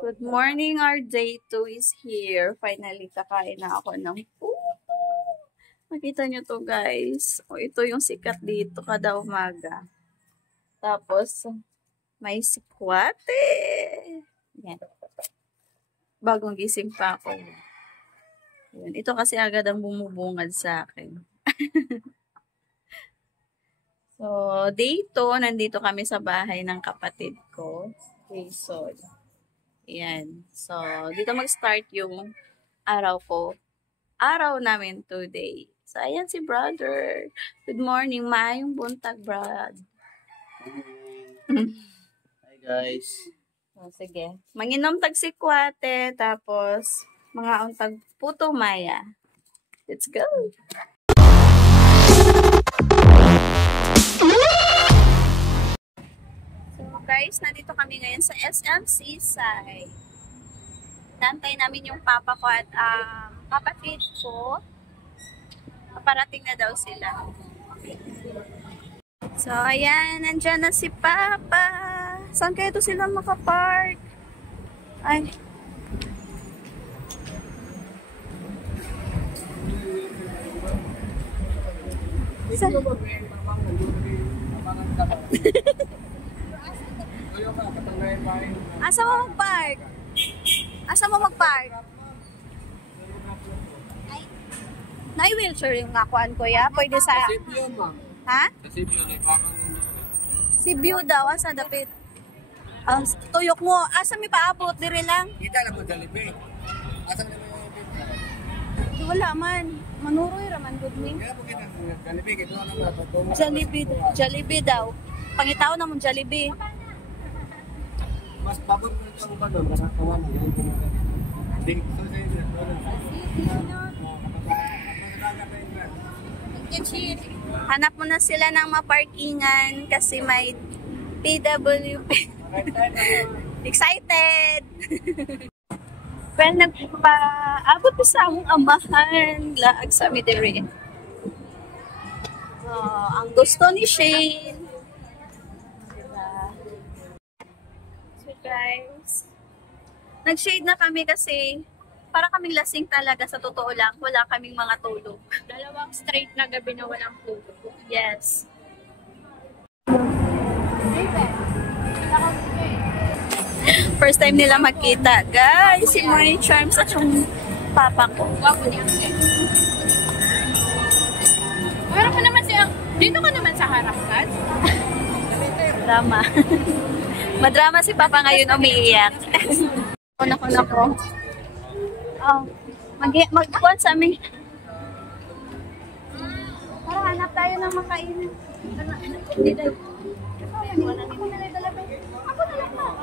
Good morning, our day 2 is here. Finally, kakain na ako ng food. Makita nyo to, guys. O, ito yung sikat dito kada umaga. Tapos, may sikwate. Yan. Bagong gising pa ako. Yan. Ito kasi agad ang bumubungad sa akin. So, day 2, nandito kami sa bahay ng kapatid ko. Jason. Yan. So, dito mag-start yung araw ko. Araw namin today. So, ayan si brother. Good morning. Maayong buntag, brad. Hi, guys. So, sige. Manginom tag sikwate, tapos mga untag puto maya. Let's go! Guys, nandito kami ngayon sa SM Seaside. Nantay namin yung papa ko at kapatid ko. Paparating na daw sila. So, ayan. Nandyan na si papa. Saan kaya ito sila makapark? Ay. Saan? Asa mo mag-park? Asa mo mag-park? Na-wheelchair yung nakuan ko ya? Pwede sa... Ha? Si View daw. Asa dapit? Tuyok mo. Asa may paabot? Dire lang? Kita lang mo Jollibee. Asa mo yung Wala man. Manuroy raman good me. kaya po kita Jollibee. Kito na naman. Jollibee daw. Pangitaw na mong Jollibee. Mas babot mo yung ba doon? Nakakawan mo. Hindi. Hanap mo na sila ng maparkingan kasi may PWP. Excited! Well, nagpa-abot pa sa akong amahan. Laag sa midere. Ang gusto ni Shane. So guys, nag-shade na kami kasi para kaming lasing talaga sa totoo lang. Wala kaming mga tulog. 2 straight na gabi na walang tulog. Yes. First time nila magkita. Guys, si Money Charms at yung papa ko. Harap ka naman siya. Dito ka naman sa harap, Kat. Drama. Madrama si papa ngayon, umiiyak. Nako. Oh, magkuhan sa amin. Para hanap tayo ng makainin. Ako na lang dalaga. Ako na lang pa.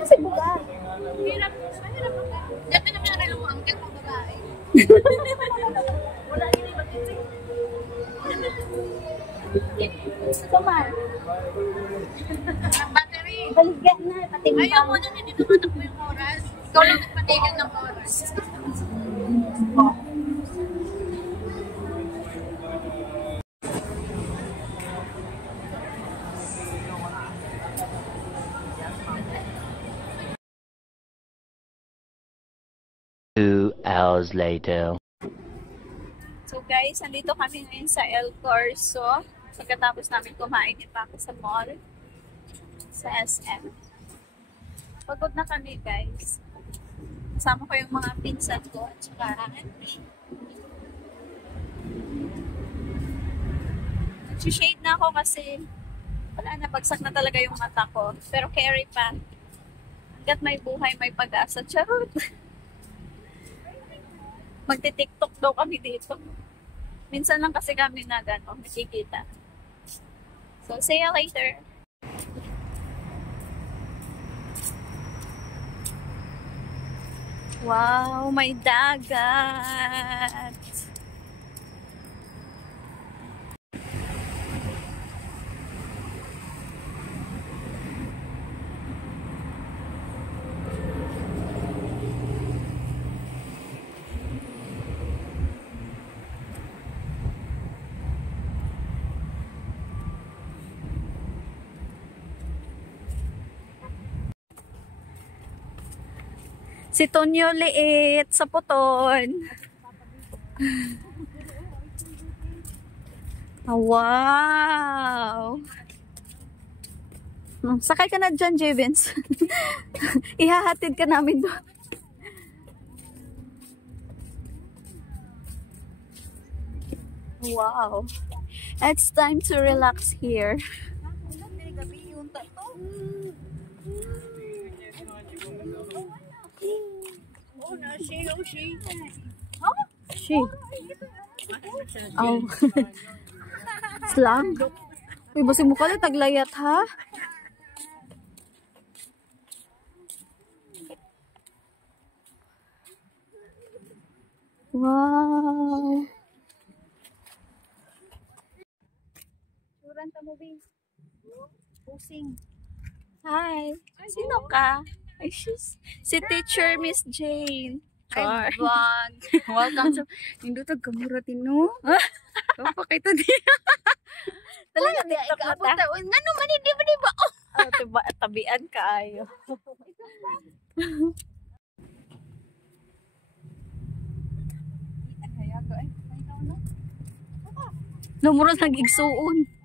Kasi buka. Hirap. Mahirap ako. Dati naman ang mo ang pang babae. Wala hindi mag-isip. Kumar. Ang battery. Baligya na. Ayaw mo na hindi tumatakbo yung oras. Ikaw lang nagpatigil ng oras. Hours later. So guys, nandito kami ngayon sa El Corso. Pagkatapos namin kumain pa ako sa mall. Sa SM. Pagod na kami guys. Kasama ko yung mga pinsan ko at saka auntie. Nag-shade na ako kasi wala na, bagsak na talaga yung mata ko. Pero carry pa. Hanggat may buhay, may pag-asa. Charot! Magti-tiktok daw kami dito. Minsan lang kasi kami na gano'n, nakikita. So, see you later. Wow, may dagat! Si Tonyo liit sa puton. Oh, wow! Sakay ka na dyan, Javens. Ihahatid ka namin doon. Wow! It's time to relax here. She. Oh. Slang. Uy, basi mo ka na taglayat ha? Wow. Suranta mo, babe. Pusing. Hi. Sino ka? Ay, si Teacher Miss Jane. Char. Vlog. Welcome to Indutag Kamura Tino. Pakita di. Talaga TikTok na ta. Nga naman, hindi ba diba? Oh, tiba, tabian ka ayo. Lumuro nag-igsuon.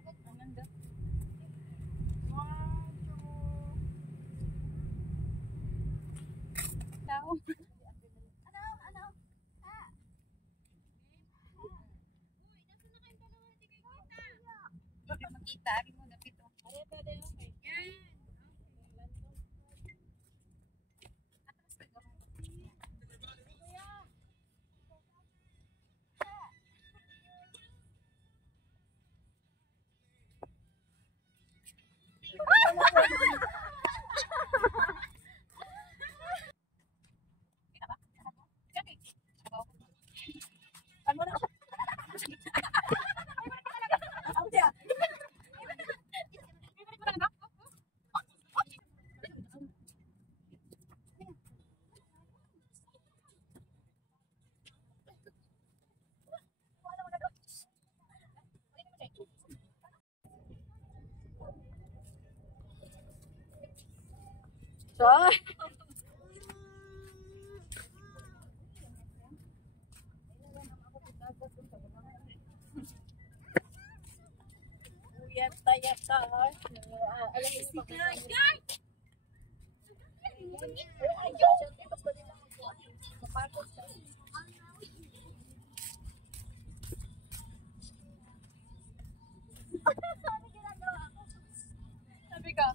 Char. Yata. Sabi ka.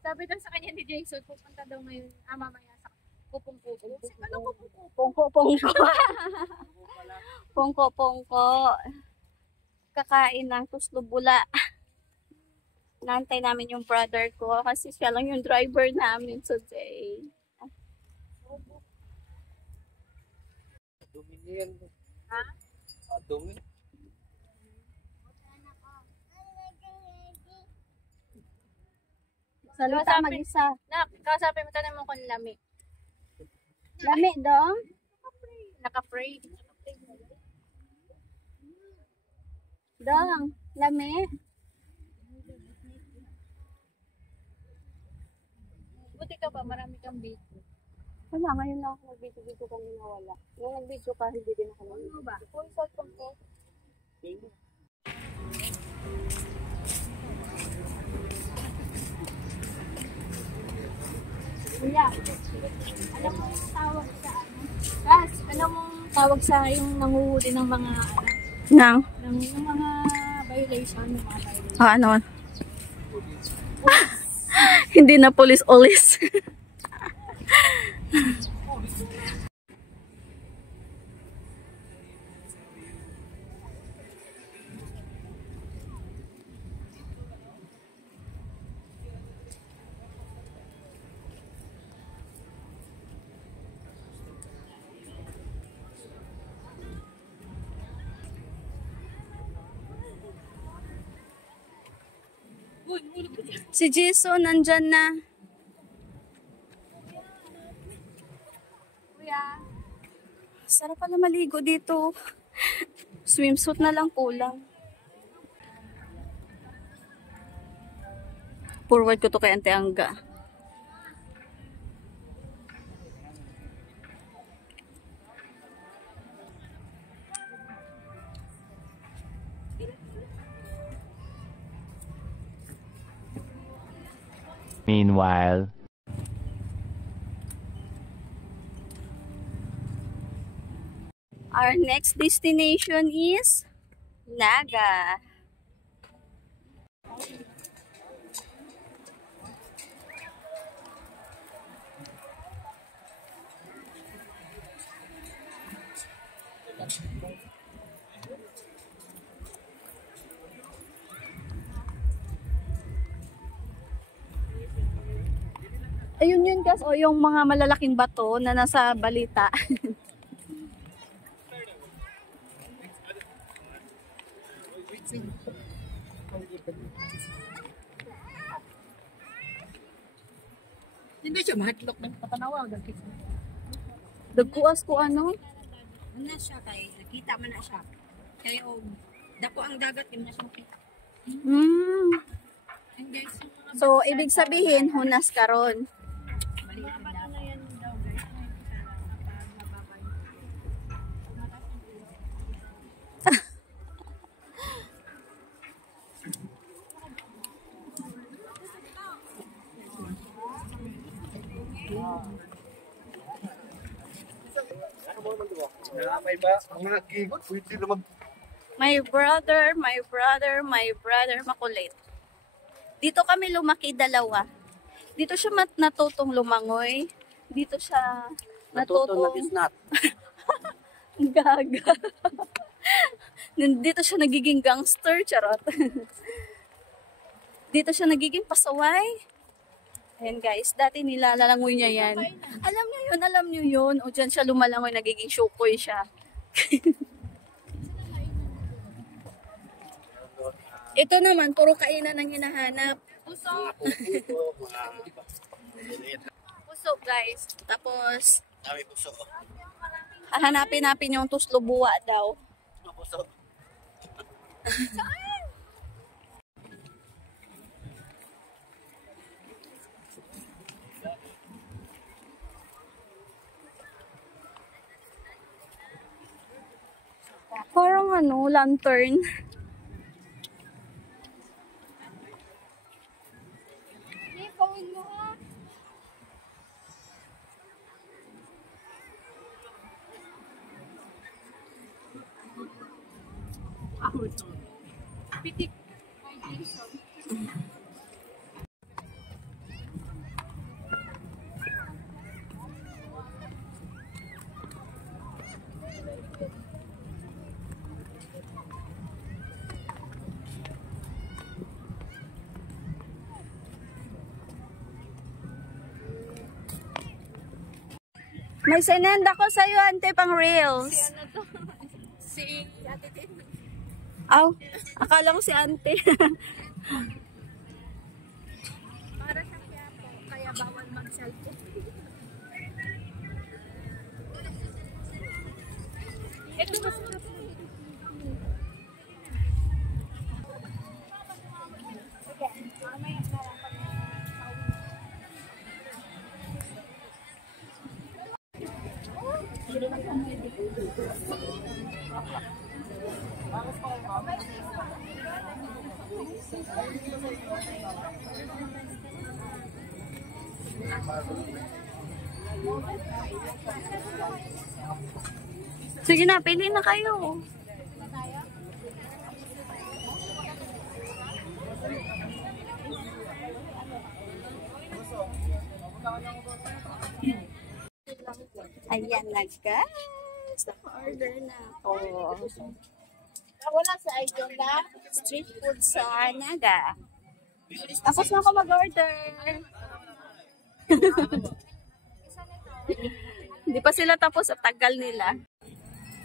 Sabi daw sa kanya ni Jason, pupunta daw ngayon, mamaya sa kupong-kupong. Ano kupong-kupong? Pongko-pongko. Pongko-pongko. Kakain ng tuslubula. Nantay namin yung brother ko kasi siya lang yung driver namin today. Dumi yan. Ha? Dumi. Salita mag-isa. Na, kausapin mo, tanong mo kung lami. Lami dong. Naka-pray. Dong. Lami. Buti ka ba? Marami kang video. Wala, ngayon lang ako nag-video kanina wala. Nung nag-video ka, hindi din ako nag-video. Ano ba? Full cellphone ko. Kuya, alam mo yung tawag sa ano? Kas, alam mo yung tawag sa yung nanguhuli ng mga ng mga Violation, mga violation. Ano? Hindi na police ulis. Si Jason nandyan na. Kuya. Sarap pala maligo dito. Swimsuit na lang kulang. Forward ko to kay Ante Angga. Meanwhile, our next destination is Naga. Ayun yun guys, o yung mga malalaking bato na nasa balita. Hindi siya mahitlok ng patanawa. Dagkuas ko ano? Ano siya kay, nakita man na siya. Kaya dako ang dagat, yung na siya makita. And guys, yung mga So, ibig sabihin, hunas karon. mga bato na yan daw guys. May ba mga gigot pwede naman. My brother, makulit. Dito kami lumaki dalawa. Dito siya natutong lumangoy. Dito siya natutong mag-snap. gaga. Dito siya nagiging gangster, charot. Dito siya nagiging pasaway. Ayan guys, dati nilalalangoy niya yan. Alam niyo yun. O dyan siya lumalangoy, nagiging shukoy siya. Ito naman, puro kainan ang hinahanap. Puso. Puso guys. Tapos, Dami puso. hahanapin natin yung tuslubuwa daw. Puso. Parang ano, lantern. Hey, phone mo ha. Pitik. Ay, Jason. May sinend ako sa'yo, ante, pang reels. Ano to? Si Ate Tin. Aw, akala ko si ante. Para sa Quiapo, kaya bawal mag-cellphone. Ito kasi Sige na, pili na kayo. na guys. Naka-order na ako. Wala sa idol na. Street food sa Naga. Tapos na ako mag-order. Hindi pa sila tapos at tagal nila.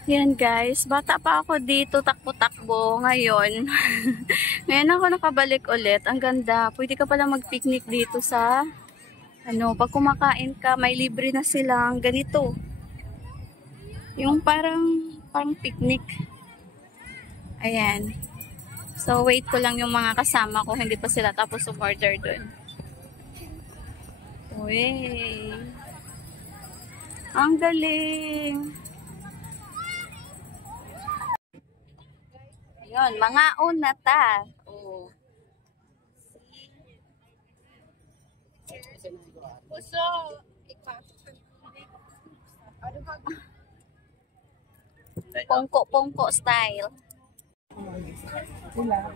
Yan guys, bata pa ako dito, takbo-takbo ngayon. Ngayon ako nakabalik ulit. Ang ganda. Pwede ka pala mag-picnic dito sa pag kumakain ka, may libre na silang ganito. Yung parang picnic. Ayan. So, wait ko lang yung mga kasama ko. Hindi pa sila tapos order dun. Uy. Ang galing. Ayun, mga una ta. Oh. Puso. Pongko-pongko style. Sila.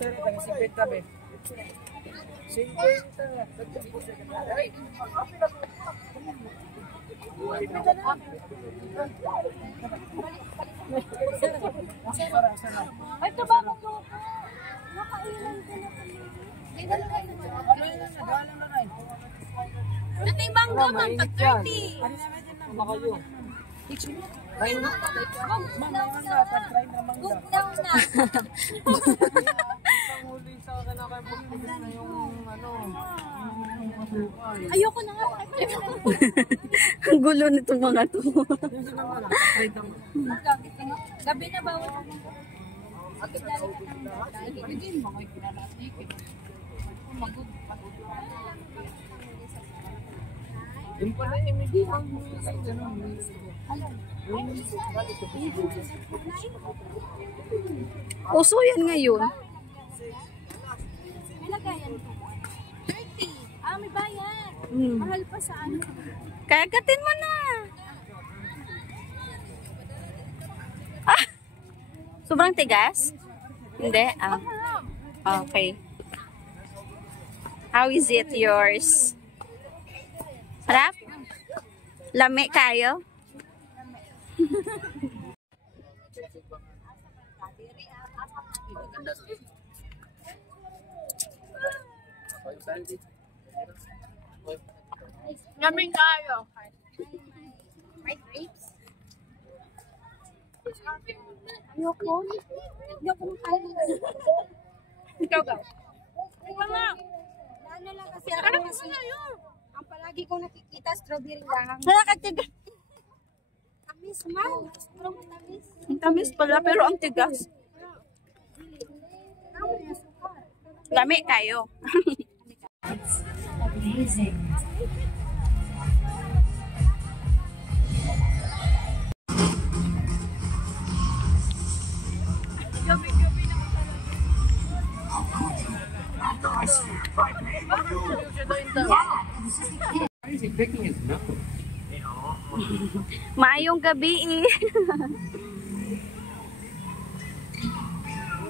Sir, tayo si Peta, be. Ay, ito ba mo? Nakailan ko na kami. Natay bangga, ma'am. Pag 30. Ayoko na nga. Ang gulo nitong mga to. Gabi na bawal. Uso yan ngayon. May lagayan ko. 30. Ah, may bayad. Hmm. Mahal pa sa ano. Kagatin mo na. Ah! Sobrang tigas? Hindi? Ah. Okay. How is it yours? Sarap? Lami kayo? Naming kayo. May grapes? Ayoko. Ayoko ng kayo. Ikaw ga. Ikaw nga. Ano lang kasi ako kasi ang palagi kong nakikita strawberry lang. Nakakatigas. Tamis man. Strong tamis. Ang tamis pala pero ang tigas. Lami kayo. Maayong gabi eh.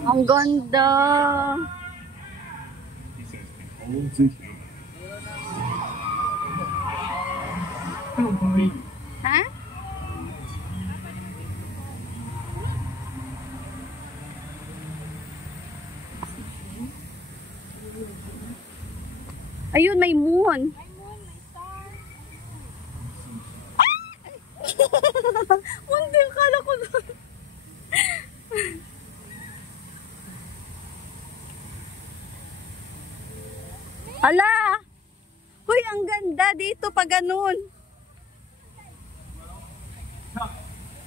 Ang ganda. Ha? Ayun, may moon. Hindi, akala ko na. Hala! Huy, ang ganda dito pag ganun.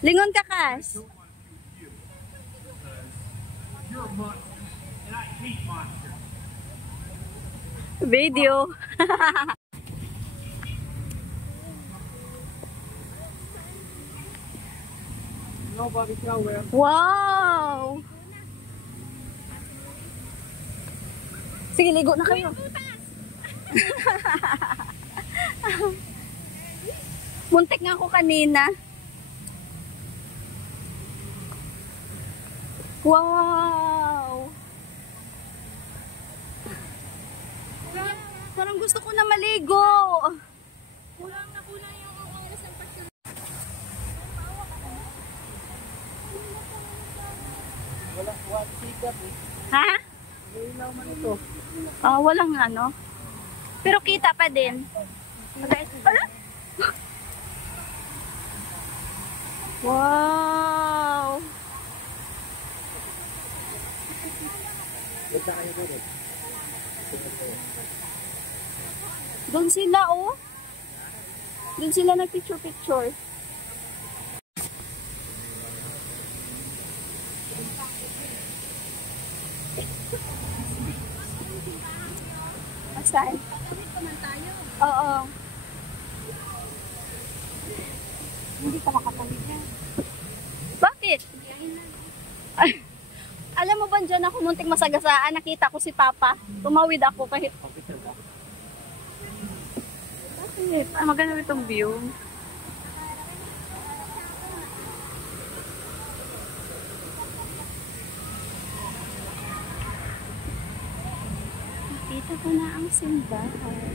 Lingon ka, Kas. Video. Wow! Sige, ligo na kayo. Muntik nga ako kanina. Wow! Parang gusto ko na maligo. Kulang na kulay. Ha? Walang ano. Pero kita pa din. Guys, ala? Wow! Doon sila, oh. Doon sila nag-picture-picture. Saan? Oo. Hindi ka makatawid yan. Bakit? Ay, alam mo ba dyan ako munting masagasaan, nakita ko si Papa. Tumawid ako kahit... Bakit? Maganda itong view. Nakita ko na ang simbahan.